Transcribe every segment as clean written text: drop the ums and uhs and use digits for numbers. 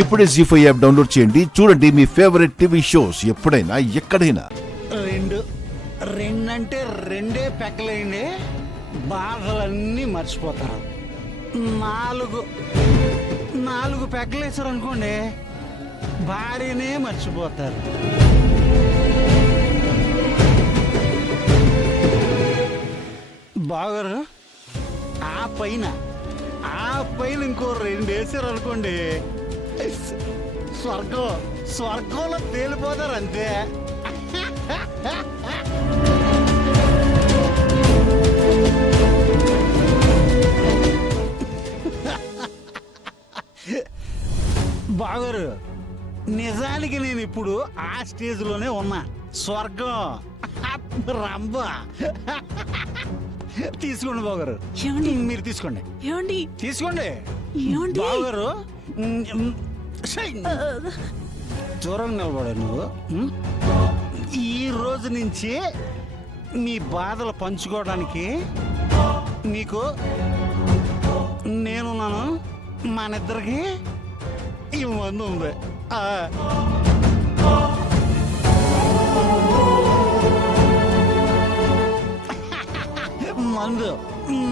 ఇప్పుడే జీ5 app download చేయండి. చూడండి మీ ఫేవరెట్ టీవీ షోస్ ఎప్పుడైనా ఎక్కడైనా. రెండంటే రెండే పెక్కలేండి, బాధలన్నీ మర్చిపోతారు. నాలుగు పెక్కలేసారు అనుకోండి, భార్యనే మర్చిపోతారు. బాగారు ఆ పైన ఇంకో రెండు వేసారు అనుకోండి, స్వర్గంలో తేలిపోతారు అంతే. బాగారు నిజానికి నేను ఇప్పుడు ఆ స్టేజ్ లోనే ఉన్నా. స్వర్గం రంభ. తీసుకోండి బాగారు, మీరు తీసుకోండి. తీసుకోండి బాగారు. దూరం నిలబడ నువ్వు. ఈ రోజు నుంచి మీ బాధలు పంచుకోవడానికి నీకు నేనున్నాను. మనిద్దరికి ఈ మందు ఉంది.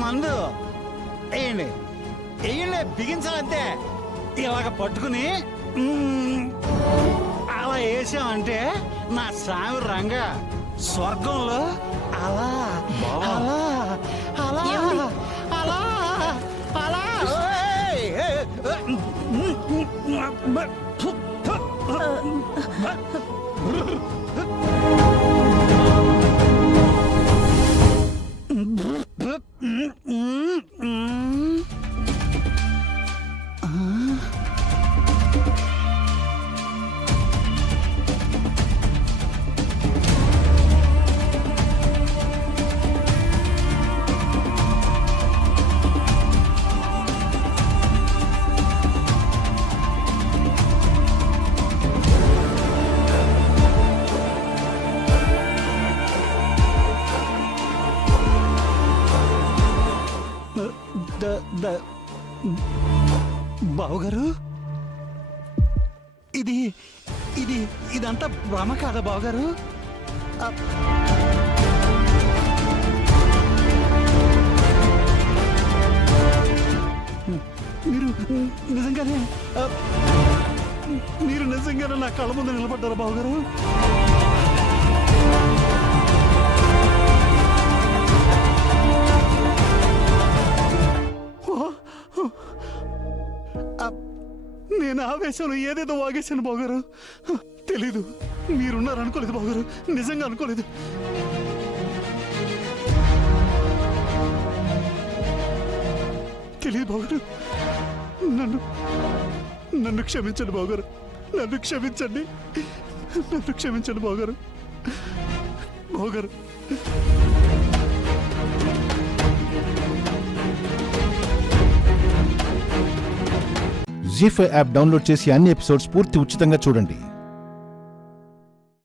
మందు వేయండి, బిగించాలంతే. ఇలాగ పట్టుకుని అలా వేసామంటే నా సామి రంగా స్వర్గంలో అలా అలా అలా అలా అలా. బావుగారు, ఇదంతా భ్రమ కాదా బావుగారు? మీరు నిజంగానే నా కళ్ళ ముందు నిలబడ్డారా బావుగారు? నేను ఆవేశంలో ఏదేదో వాగేశాను బాగారు. తెలీదు, మీరున్నారు అనుకోలేదు బాగారు, నిజంగా అనుకోలేదు. తెలియదు బాగారు. నన్ను క్షమించండి బాగారు, నన్ను క్షమించండి బాగారు. జీ5 యాప్ డౌన్లోడ్ చేసి అన్ని ఎపిసోడ్స్ పూర్తి ఉచితంగా చూడండి.